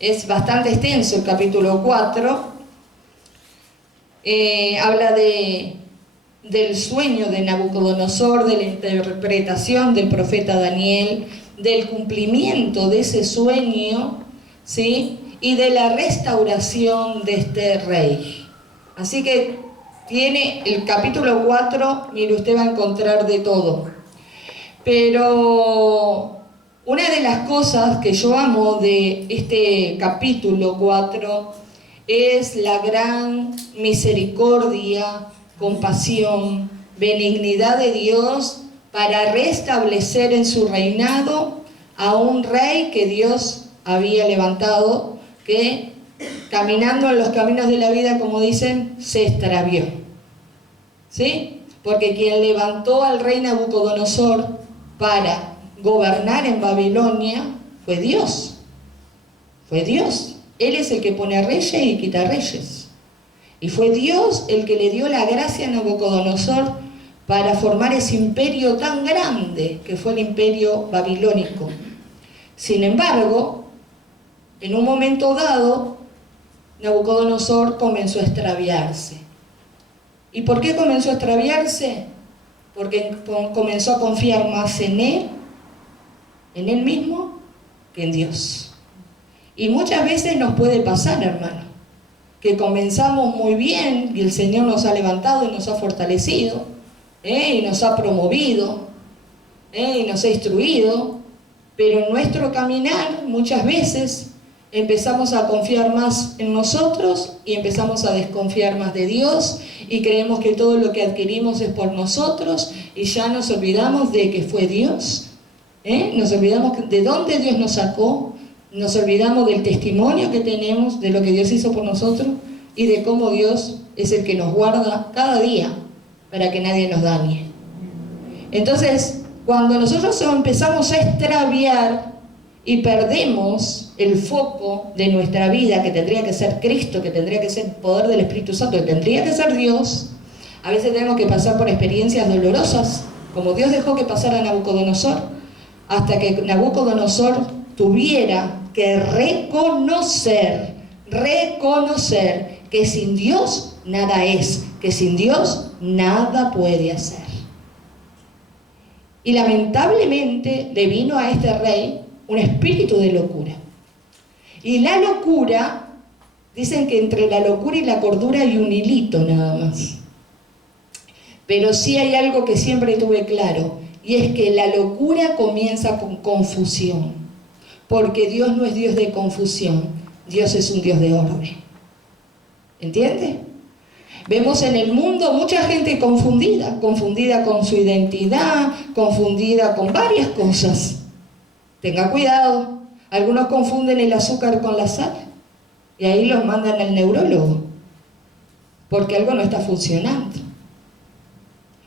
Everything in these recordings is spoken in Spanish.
Es bastante extenso el capítulo 4. Habla del sueño de Nabucodonosor, de la interpretación del profeta Daniel, del cumplimiento de ese sueño, ¿sí? Y de la restauración de este rey. Así que tiene el capítulo 4, mire, usted va a encontrar de todo. Pero una de las cosas que yo amo de este capítulo 4 es la gran misericordia, compasión, benignidad de Dios para restablecer en su reinado a un rey que Dios había levantado, que caminando en los caminos de la vida, como dicen, se extravió. ¿Sí? Porque quien levantó al rey Nabucodonosor para gobernar en Babilonia fue Dios. Fue Dios. Él es el que pone reyes y quita reyes. Y fue Dios el que le dio la gracia a Nabucodonosor para formar ese imperio tan grande que fue el imperio babilónico. Sin embargo, en un momento dado, Nabucodonosor comenzó a extraviarse. ¿Y por qué comenzó a extraviarse? Porque comenzó a confiar más en él mismo, que en Dios. Y muchas veces nos puede pasar, hermano, que comenzamos muy bien y el Señor nos ha levantado y nos ha fortalecido, y nos ha promovido, y nos ha instruido, pero en nuestro caminar muchas veces empezamos a confiar más en nosotros y empezamos a desconfiar más de Dios y creemos que todo lo que adquirimos es por nosotros y ya nos olvidamos de que fue Dios, nos olvidamos de dónde Dios nos sacó, nos olvidamos del testimonio que tenemos, de lo que Dios hizo por nosotros y de cómo Dios es el que nos guarda cada día para que nadie nos dañe. Entonces, cuando nosotros empezamos a extraviar y perdemos el foco de nuestra vida, que tendría que ser Cristo, que tendría que ser el poder del Espíritu Santo, que tendría que ser Dios, a veces tenemos que pasar por experiencias dolorosas, como Dios dejó que pasara Nabucodonosor, hasta que Nabucodonosor tuviera que reconocer que sin Dios nada es, que sin Dios nada puede hacer. Y lamentablemente le vino a este rey un espíritu de locura. Y la locura, dicen que entre la locura y la cordura hay un hilito nada más. Pero sí hay algo que siempre tuve claro, y es que la locura comienza con confusión. Porque Dios no es Dios de confusión, Dios es un Dios de orden. ¿Entiende? Vemos en el mundo mucha gente confundida con su identidad, confundida con varias cosas. Tenga cuidado, algunos confunden el azúcar con la sal y ahí los mandan al neurólogo, porque algo no está funcionando.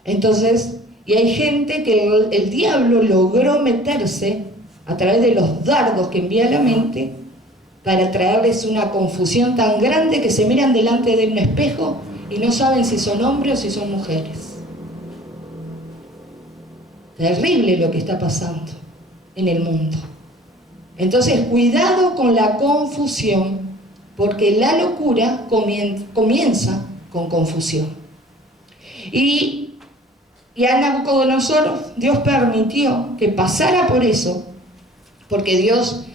Entonces, y hay gente que el diablo logró meterse a través de los dardos que envía la mente para traerles una confusión tan grande que se miran delante de un espejo y no saben si son hombres o si son mujeres. Terrible lo que está pasando en el mundo. Entonces, cuidado con la confusión, porque la locura comienza con confusión. Y a Nabucodonosor Dios permitió que pasara por eso, porque Dios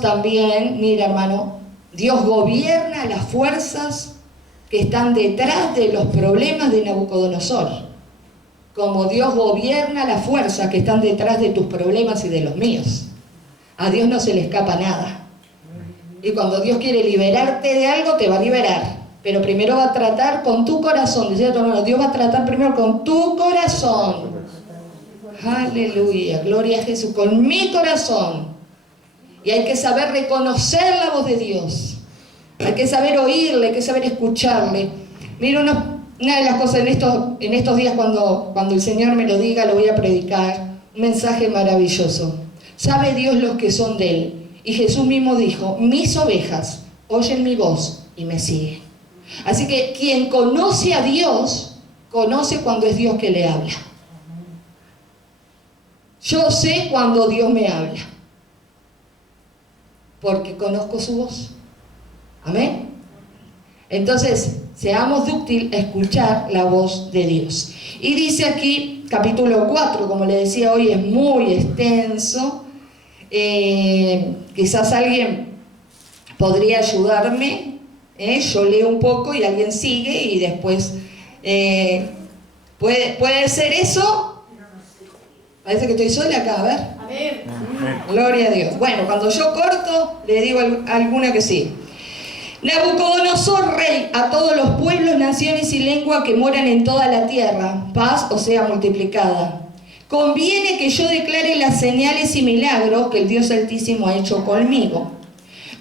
también, mira hermano, Dios gobierna las fuerzas que están detrás de los problemas de Nabucodonosor, como Dios gobierna las fuerzas que están detrás de tus problemas y de los míos. A Dios no se le escapa nada. Y cuando Dios quiere liberarte de algo, te va a liberar. Pero primero va a tratar con tu corazón. Decía tu hermano, Dios va a tratar primero con tu corazón. Aleluya, gloria a Jesús, con mi corazón. Y hay que saber reconocer la voz de Dios. Hay que saber oírle, hay que saber escucharle. Mira, una de las cosas en estos días cuando el Señor me lo diga, lo voy a predicar. Un mensaje maravilloso. Sabe Dios los que son de Él. Y Jesús mismo dijo, mis ovejas oyen mi voz y me siguen. Así que quien conoce a Dios, conoce cuando es Dios que le habla. Yo sé cuando Dios me habla. porque conozco su voz. Amén. Entonces, seamos dúctiles a escuchar la voz de Dios. Y dice aquí, capítulo 4, como le decía hoy, es muy extenso. Quizás alguien podría ayudarme. Yo leo un poco y alguien sigue y después... ¿puede ser eso? Parece que estoy sola acá, a ver. Amén. Gloria a Dios. Bueno, cuando yo corto, le digo a alguna que sí. Nabucodonosor, rey, a todos los pueblos, naciones y lenguas que moran en toda la tierra, paz o sea multiplicada. Conviene que yo declare las señales y milagros que el Dios Altísimo ha hecho conmigo.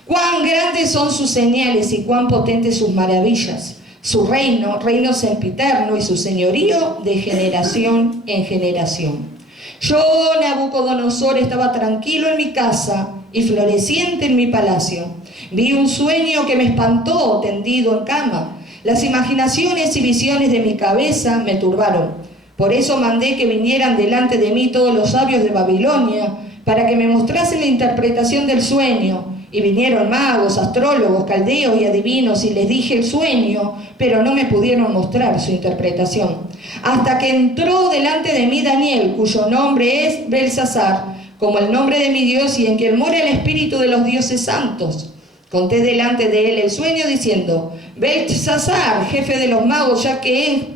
Cuán grandes son sus señales y cuán potentes sus maravillas. Su reino sempiterno y su señorío de generación en generación. Yo, Nabucodonosor, estaba tranquilo en mi casa y floreciente en mi palacio. Vi un sueño que me espantó tendido en cama. Las imaginaciones y visiones de mi cabeza me turbaron. Por eso mandé que vinieran delante de mí todos los sabios de Babilonia para que me mostrasen la interpretación del sueño. Y vinieron magos, astrólogos, caldeos y adivinos, y les dije el sueño, pero no me pudieron mostrar su interpretación. Hasta que entró delante de mí Daniel, cuyo nombre es Belsasar, como el nombre de mi Dios y en quien mora el espíritu de los dioses santos. Conté delante de él el sueño diciendo: Belsasar, jefe de los magos, ya que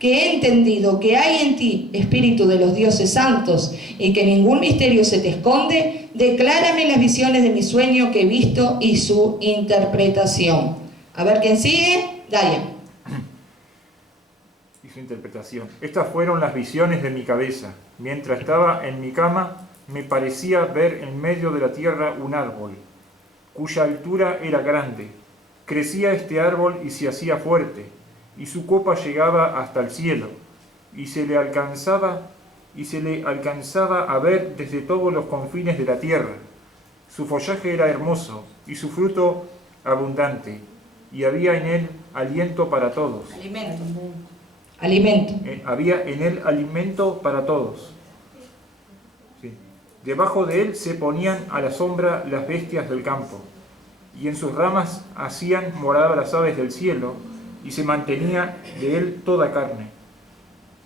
he entendido que hay en ti espíritu de los dioses santos y que ningún misterio se te esconde, declárame las visiones de mi sueño que he visto y su interpretación. A ver quién sigue. Daya. Y su interpretación. Estas fueron las visiones de mi cabeza. Mientras estaba en mi cama, me parecía ver en medio de la tierra un árbol, cuya altura era grande. Crecía este árbol y se hacía fuerte, y su copa llegaba hasta el cielo, y se le alcanzaba a ver desde todos los confines de la tierra. Su follaje era hermoso, y su fruto abundante, y había en él aliento para todos. Alimento. Había en él alimento para todos. Sí. Debajo de él se ponían a la sombra las bestias del campo, y en sus ramas hacían morada las aves del cielo, y se mantenía de él toda carne.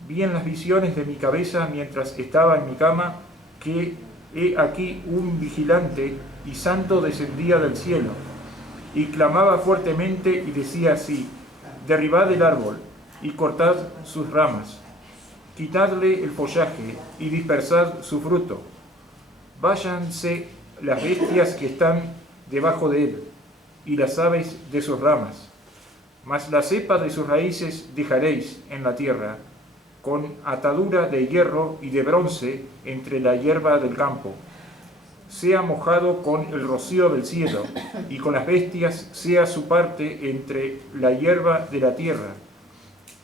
Vi en las visiones de mi cabeza mientras estaba en mi cama que he aquí un vigilante y santo descendía del cielo, y clamaba fuertemente y decía así: derribad el árbol y cortad sus ramas, quitadle el follaje y dispersad su fruto. Váyanse las bestias que están debajo de él y las aves de sus ramas. Mas la cepa de sus raíces dejaréis en la tierra, con atadura de hierro y de bronce entre la hierba del campo. Sea mojado con el rocío del cielo, y con las bestias sea su parte entre la hierba de la tierra.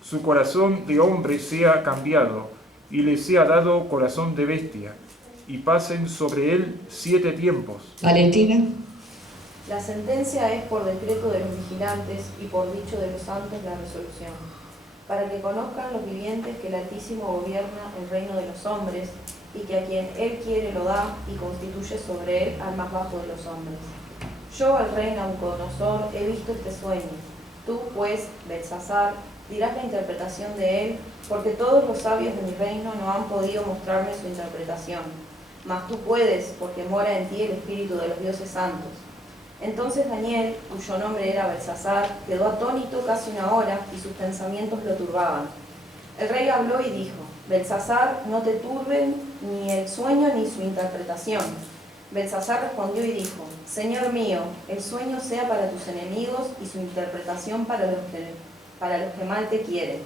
Su corazón de hombre sea cambiado, y le sea dado corazón de bestia, y pasen sobre él 7 tiempos. Valentina. La sentencia es por decreto de los vigilantes y por dicho de los santos la resolución, para que conozcan los vivientes que el Altísimo gobierna el reino de los hombres y que a quien él quiere lo da y constituye sobre él al más bajo de los hombres. Yo, al rey Nabucodonosor, he visto este sueño. Tú, pues, Belsasar, dirás la interpretación de él, porque todos los sabios de mi reino no han podido mostrarme su interpretación. Mas tú puedes, porque mora en ti el espíritu de los dioses santos. Entonces Daniel, cuyo nombre era Belsasar, quedó atónito casi una hora y sus pensamientos lo turbaban. El rey habló y dijo: Belsasar, no te turben ni el sueño ni su interpretación. Belsasar respondió y dijo: Señor mío, el sueño sea para tus enemigos y su interpretación para los que mal te quieren.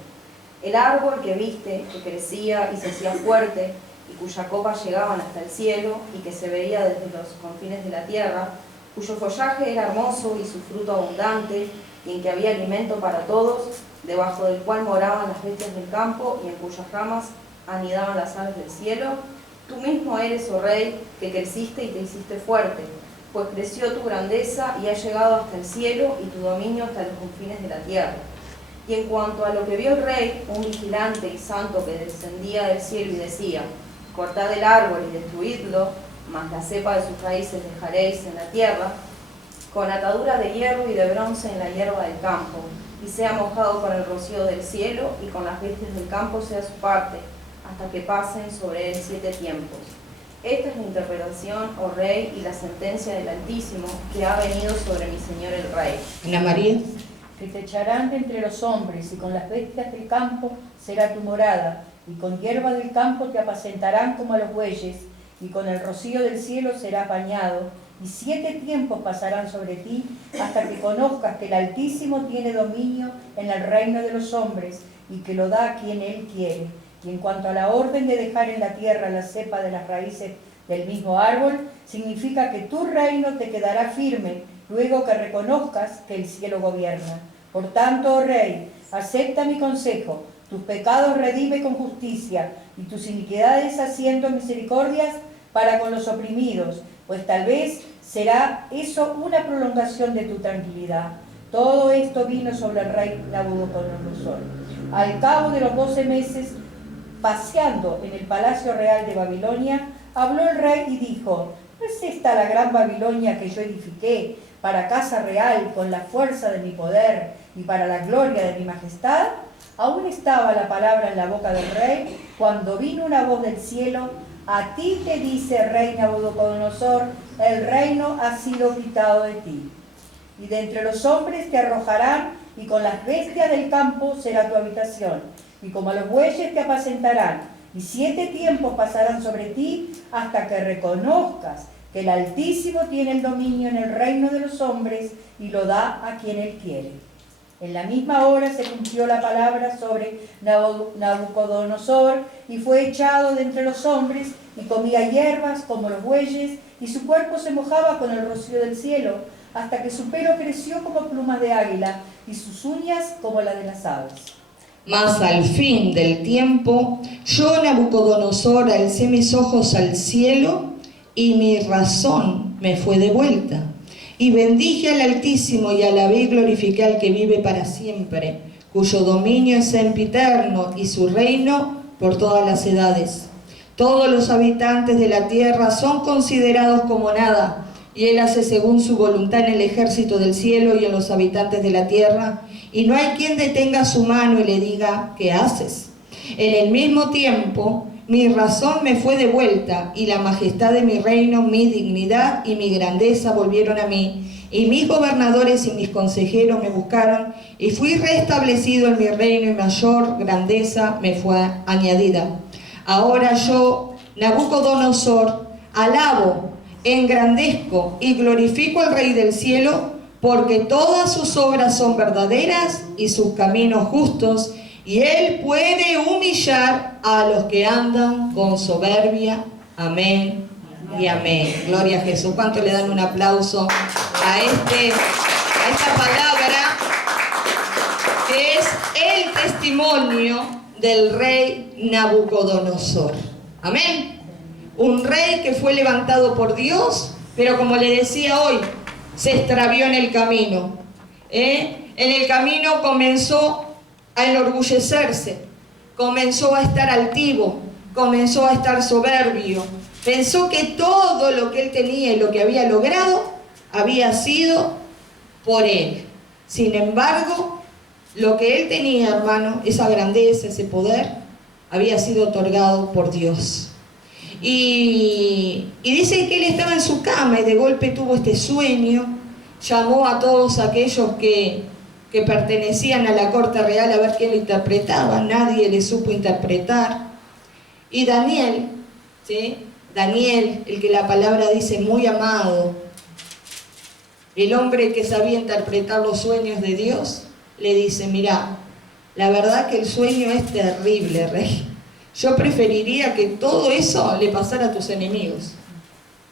El árbol que viste, que crecía y se hacía fuerte, y cuya copa llegaban hasta el cielo y que se veía desde los confines de la tierra, cuyo follaje era hermoso y su fruto abundante, y en que había alimento para todos, debajo del cual moraban las bestias del campo y en cuyas ramas anidaban las aves del cielo. Tú mismo eres, oh rey, que creciste y te hiciste fuerte, pues creció tu grandeza y ha llegado hasta el cielo y tu dominio hasta los confines de la tierra. Y en cuanto a lo que vio el rey, un vigilante y santo que descendía del cielo y decía: cortad el árbol y destruidlo, mas la cepa de sus raíces dejaréis en la tierra, con ataduras de hierro y de bronce en la hierba del campo, y sea mojado con el rocío del cielo, y con las bestias del campo sea su parte, hasta que pasen sobre él 7 tiempos. Esta es la interpretación, oh rey, y la sentencia del Altísimo, que ha venido sobre mi señor el rey. Ana María. Que te echarán de entre los hombres, y con las bestias del campo será tu morada, y con hierba del campo te apacentarán como a los bueyes, y con el rocío del cielo serás bañado, y 7 tiempos pasarán sobre ti, hasta que conozcas que el Altísimo tiene dominio en el reino de los hombres, y que lo da a quien él quiere. Y en cuanto a la orden de dejar en la tierra la cepa de las raíces del mismo árbol, significa que tu reino te quedará firme, luego que reconozcas que el cielo gobierna. Por tanto, oh rey, acepta mi consejo, tus pecados redime con justicia, y tus iniquidades haciendo misericordias para con los oprimidos, pues tal vez será eso una prolongación de tu tranquilidad. Todo esto vino sobre el rey Nabucodonosor. Al cabo de los 12 meses, paseando en el palacio real de Babilonia, habló el rey y dijo: ¿no es esta la gran Babilonia que yo edifiqué para casa real con la fuerza de mi poder y para la gloria de mi majestad? Aún estaba la palabra en la boca del rey cuando vino una voz del cielo: a ti te dice, rey Nabucodonosor, el reino ha sido quitado de ti. Y de entre los hombres te arrojarán, y con las bestias del campo será tu habitación. Y como a los bueyes te apacentarán, y 7 tiempos pasarán sobre ti, hasta que reconozcas que el Altísimo tiene el dominio en el reino de los hombres, y lo da a quien él quiere. En la misma hora se cumplió la palabra sobre Nabucodonosor, y fue echado de entre los hombres, y comía hierbas como los bueyes, y su cuerpo se mojaba con el rocío del cielo, hasta que su pelo creció como plumas de águila, y sus uñas como la de las aves. Mas al fin del tiempo, yo, Nabucodonosor, alcé mis ojos al cielo, y mi razón me fue devuelta. Y bendije al Altísimo, y alabé y glorifiqué al que vive para siempre, cuyo dominio es sempiterno, y su reino por todas las edades. Todos los habitantes de la tierra son considerados como nada, y él hace según su voluntad en el ejército del cielo y en los habitantes de la tierra, y no hay quien detenga su mano y le diga: ¿qué haces? En el mismo tiempo, mi razón me fue devuelta, y la majestad de mi reino, mi dignidad y mi grandeza volvieron a mí, y mis gobernadores y mis consejeros me buscaron, y fui restablecido en mi reino, y mayor grandeza me fue añadida. Ahora yo, Nabucodonosor, alabo, engrandezco y glorifico al Rey del cielo, porque todas sus obras son verdaderas y sus caminos justos, y él puede humillar a los que andan con soberbia. Amén y amén. Gloria a Jesús. ¿Cuánto le dan un aplauso a esta palabra que es el testimonio del rey Nabucodonosor? Amén. Un rey que fue levantado por Dios, pero como le decía hoy, se extravió en el camino. En el camino comenzó a enorgullecerse, comenzó a estar altivo, comenzó a estar soberbio. Pensó que todo lo que él tenía y lo que había logrado había sido por él. Sin embargo, lo que él tenía, hermano, esa grandeza, ese poder, había sido otorgado por Dios. Y dice que él estaba en su cama y de golpe tuvo este sueño, llamó a todos aquellos que pertenecían a la corte real a ver quién lo interpretaba. Nadie le supo interpretar. Y Daniel, ¿sí? Daniel, el que la palabra dice muy amado, el hombre que sabía interpretar los sueños de Dios, le dice: mirá, la verdad que el sueño es terrible, rey. Yo preferiría que todo eso le pasara a tus enemigos.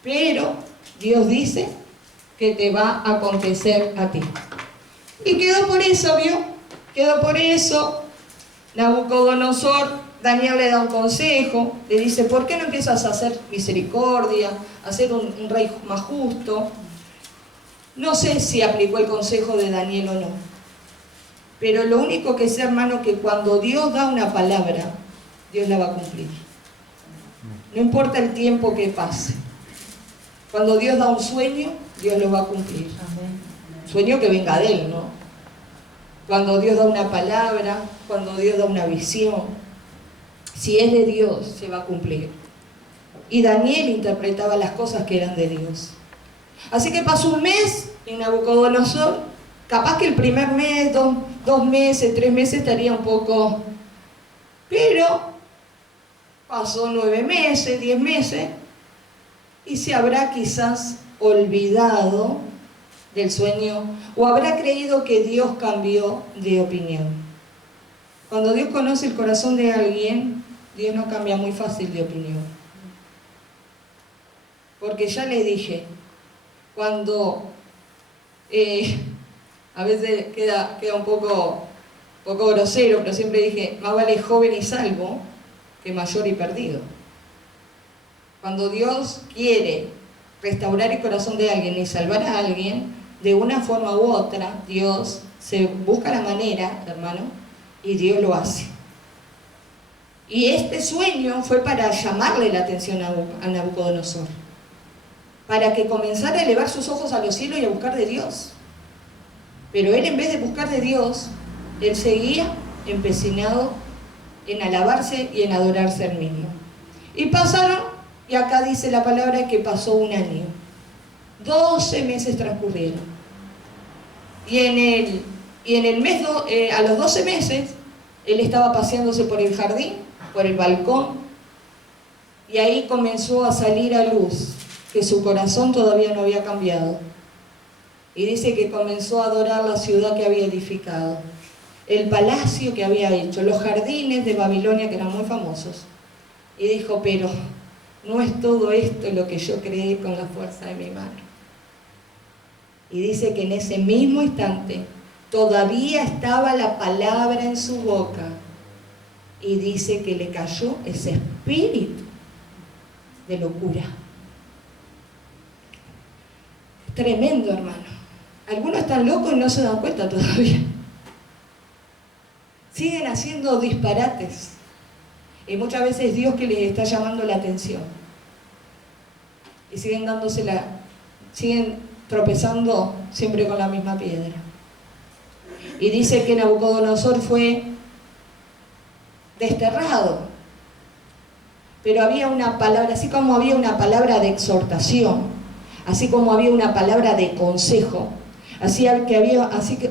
Pero Dios dice que te va a acontecer a ti. Y quedó por eso, ¿vio? Quedó por eso. Nabucodonosor, Daniel le da un consejo, le dice: ¿por qué no empiezas a hacer misericordia, a ser un rey más justo? No sé si aplicó el consejo de Daniel o no. Pero lo único que sé, hermano, que cuando Dios da una palabra, Dios la va a cumplir. No importa el tiempo que pase. Cuando Dios da un sueño, Dios lo va a cumplir. Amén. Sueño que venga de Él, ¿no? Cuando Dios da una palabra, cuando Dios da una visión, si es de Dios, se va a cumplir. Y Daniel interpretaba las cosas que eran de Dios. Así que pasó un mes en Nabucodonosor. Capaz que el primer mes, dos meses, 3 meses estaría un poco... Pero pasó 9 meses, 10 meses, y se habrá quizás olvidado del sueño, o habrá creído que Dios cambió de opinión. Cuando Dios conoce el corazón de alguien, Dios no cambia muy fácil de opinión. Porque ya les dije, cuando a veces queda un poco grosero, pero siempre dije, más vale joven y salvo que mayor y perdido. Cuando Dios quiere restaurar el corazón de alguien y salvar a alguien, de una forma u otra, Dios se busca la manera, hermano, y Dios lo hace. Y este sueño fue para llamarle la atención a Nabucodonosor, para que comenzara a elevar sus ojos a los cielos y a buscar de Dios. Pero él, en vez de buscar de Dios, él seguía empecinado en alabarse y en adorarse a él mismo. Y pasaron, y acá dice la palabra que pasó un año. 12 meses transcurrieron. Y en el mes, a los 12 meses, él estaba paseándose por el jardín, por el balcón, y ahí comenzó a salir a luz que su corazón todavía no había cambiado. Y dice que comenzó a adorar la ciudad que había edificado, el palacio que había hecho, los jardines de Babilonia que eran muy famosos. Y dijo, pero no es todo esto lo que yo creé con la fuerza de mi mano. Y dice que en ese mismo instante todavía estaba la palabra en su boca. Y dice que le cayó ese espíritu de locura. Tremendo, hermano. Algunos están locos y no se dan cuenta todavía. Siguen haciendo disparates. Y muchas veces es Dios que les está llamando la atención. Y siguen siguen tropezando siempre con la misma piedra. Y dice que Nabucodonosor fue desterrado. Pero había una palabra, así como había una palabra de exhortación, así como había una palabra de consejo, así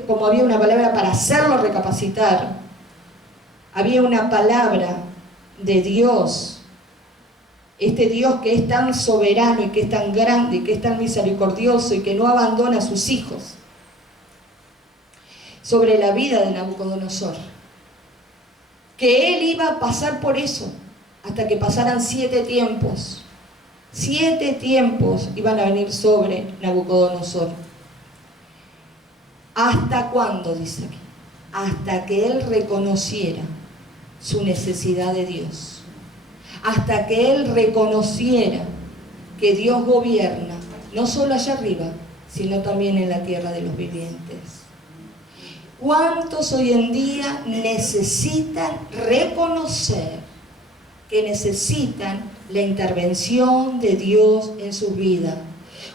como había una palabra para hacerlo recapacitar, había una palabra de Dios. Este Dios que es tan soberano y que es tan grande y que es tan misericordioso y que no abandona a sus hijos, sobre la vida de Nabucodonosor, que él iba a pasar por eso hasta que pasaran 7 tiempos. 7 tiempos iban a venir sobre Nabucodonosor. ¿Hasta cuándo? Dice aquí. Hasta que él reconociera su necesidad de Dios. Hasta que él reconociera que Dios gobierna, no solo allá arriba, sino también en la tierra de los vivientes. ¿Cuántos hoy en día necesitan reconocer que necesitan la intervención de Dios en sus vidas?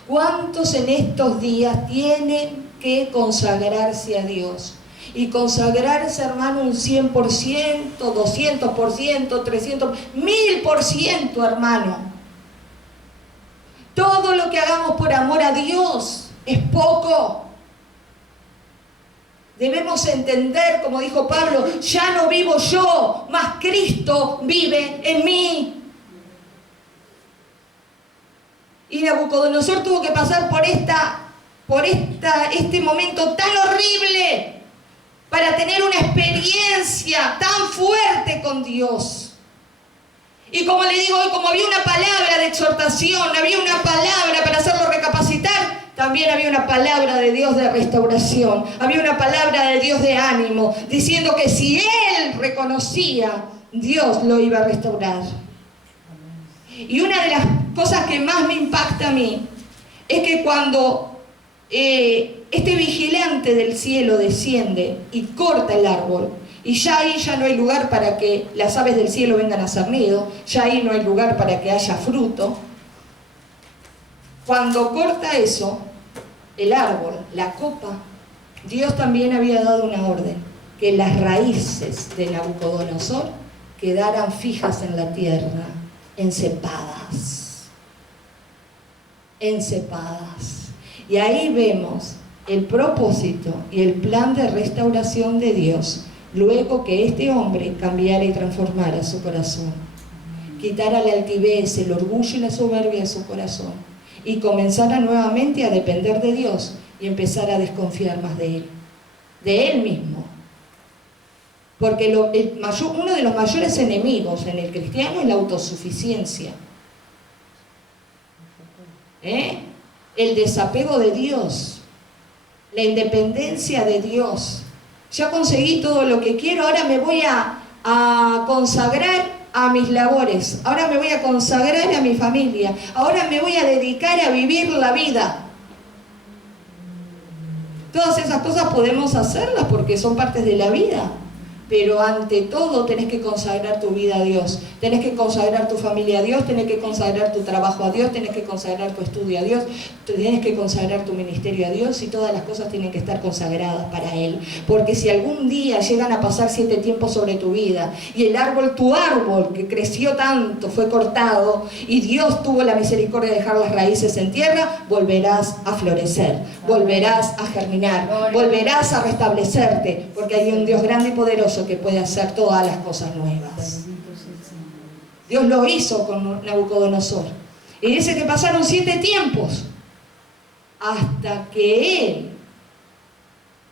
¿Cuántos en estos días tienen que consagrarse a Dios? Y consagrarse, hermano, un 100%, 200%, 300%, 1000%, hermano. Todo lo que hagamos por amor a Dios es poco. Debemos entender, como dijo Pablo, ya no vivo yo, mas Cristo vive en mí. Y Nabucodonosor tuvo que pasar por este momento tan horrible para tener una experiencia tan fuerte con Dios. Y como le digo hoy, como había una palabra de exhortación, había una palabra para hacerlo recapacitar, también había una palabra de Dios de restauración, había una palabra de Dios de ánimo, diciendo que si él reconocía, Dios lo iba a restaurar. Y una de las cosas que más me impacta a mí es que cuando este vigilante del cielo desciende y corta el árbol, y ya ahí ya no hay lugar para que las aves del cielo vengan a hacer nido, ya ahí no hay lugar para que haya fruto, Cuando corta eso, el árbol, la copa, Dios también había dado una orden, que las raíces de Nabucodonosor quedaran fijas en la tierra, encepadas. Encepadas. Y ahí vemos el propósito y el plan de restauración de Dios, luego que este hombre cambiara y transformara su corazón, quitara la altivez, el orgullo y la soberbia de su corazón, y comenzara nuevamente a depender de Dios y empezar a desconfiar más de Él mismo. Porque uno de los mayores enemigos en el cristiano es la autosuficiencia. El desapego de Dios, la independencia de Dios. Ya conseguí todo lo que quiero, ahora me voy a consagrar a mis labores, ahora me voy a consagrar a mi familia, ahora me voy a dedicar a vivir la vida. Todas esas cosas podemos hacerlas porque son partes de la vida. Pero ante todo tenés que consagrar tu vida a Dios, tenés que consagrar tu familia a Dios, tenés que consagrar tu trabajo a Dios, tenés que consagrar tu estudio a Dios, tenés que consagrar tu ministerio a Dios, y todas las cosas tienen que estar consagradas para Él. Porque si algún día llegan a pasar 7 tiempos sobre tu vida y el árbol, tu árbol que creció tanto, fue cortado y Dios tuvo la misericordia de dejar las raíces en tierra, volverás a florecer, volverás a germinar, volverás a restablecerte, porque hay un Dios grande y poderoso que puede hacer todas las cosas nuevas. Dios lo hizo con Nabucodonosor. Y dice que pasaron 7 tiempos hasta que él,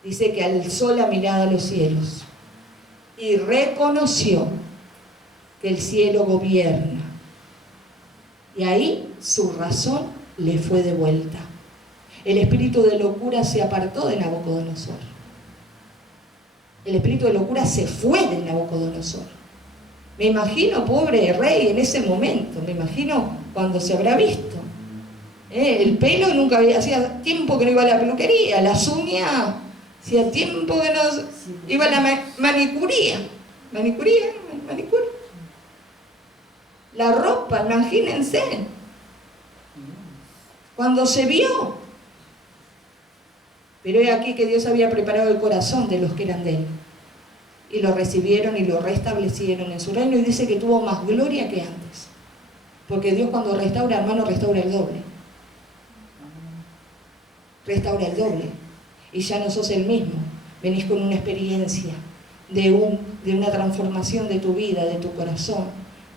dice que alzó la mirada a los cielos y reconoció que el cielo gobierna. Y ahí su razón le fue devuelta. El espíritu de locura se apartó de Nabucodonosor. El espíritu de locura se fue de Nabucodonosor. Me imagino, pobre rey, en ese momento, me imagino cuando se habrá visto. El pelo nunca había, hacía tiempo que no iba a la peluquería, las uñas, hacía tiempo que no iba a la manicuría. Manicure. La ropa, imagínense. Cuando se vio. Pero he aquí que Dios había preparado el corazón de los que eran de Él. Y lo recibieron y lo restablecieron en su reino. Y dice que tuvo más gloria que antes. Porque Dios cuando restaura, hermano, restaura el doble. Restaura el doble. Y ya no sos el mismo. Venís con una experiencia de una transformación de tu vida, de tu corazón.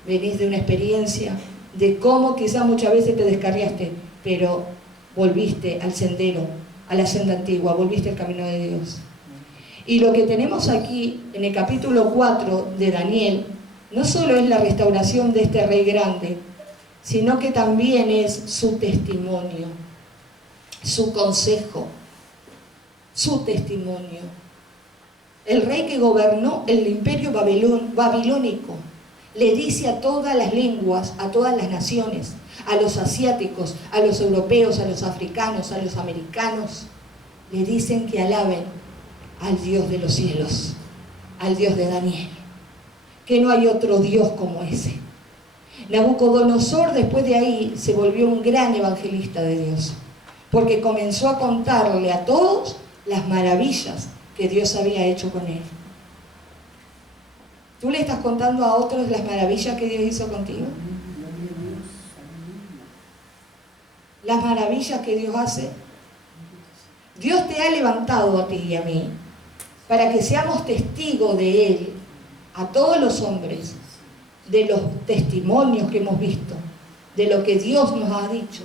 Venís de una experiencia de cómo quizás muchas veces te descarriaste, pero volviste al sendero, a la senda antigua, volviste al camino de Dios. Y lo que tenemos aquí en el capítulo 4 de Daniel no solo es la restauración de este rey grande, sino que también es su testimonio, su consejo, su testimonio. El rey que gobernó el imperio babilónico le dice a todas las lenguas, a todas las naciones, a los asiáticos, a los europeos, a los africanos, a los americanos, le dicen que alaben al Dios de los cielos, al Dios de Daniel, que no hay otro Dios como ese. Nabucodonosor después de ahí se volvió un gran evangelista de Dios, porque comenzó a contarle a todos las maravillas que Dios había hecho con él. ¿Tú le estás contando a otros las maravillas que Dios hizo contigo? Las maravillas que Dios hace. Dios te ha levantado a ti y a mí para que seamos testigos de Él a todos los hombres, de los testimonios que hemos visto, de lo que Dios nos ha dicho,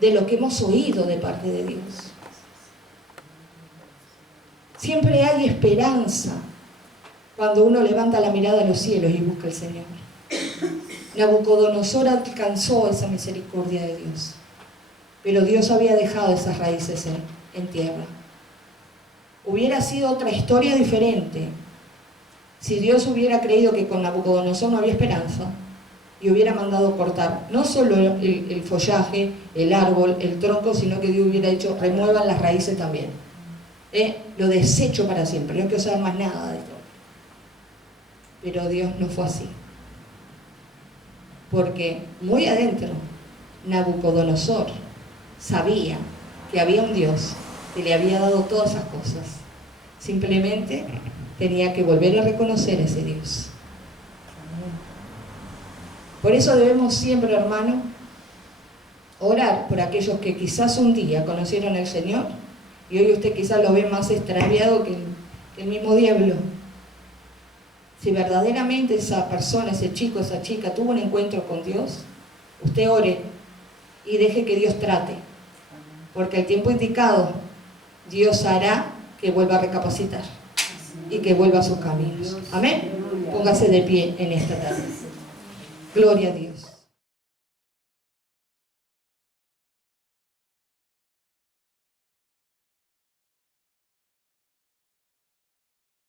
de lo que hemos oído de parte de Dios. Siempre hay esperanza cuando uno levanta la mirada a los cielos y busca al Señor. Nabucodonosor alcanzó esa misericordia de Dios, pero Dios había dejado esas raíces en tierra. Hubiera sido otra historia diferente si Dios hubiera creído que con Nabucodonosor no había esperanza y hubiera mandado cortar no solo el follaje, el árbol, el tronco, sino que Dios hubiera dicho, remuevan las raíces también. Lo desecho para siempre, no quiero saber más nada de esto. Pero Dios no fue así. Porque muy adentro Nabucodonosor sabía que había un Dios que le había dado todas esas cosas. Simplemente tenía que volver a reconocer a ese Dios. Por eso debemos siempre, hermano, orar por aquellos que quizás un día conocieron al Señor y hoy usted quizás lo ve más extraviado que el mismo diablo. Si verdaderamente esa persona, ese chico, esa chica tuvo un encuentro con Dios, usted ore y deje que Dios trate, porque al tiempo indicado Dios hará que vuelva a recapacitar y que vuelva a sus caminos. Amén. Póngase de pie en esta tarde. Gloria a Dios.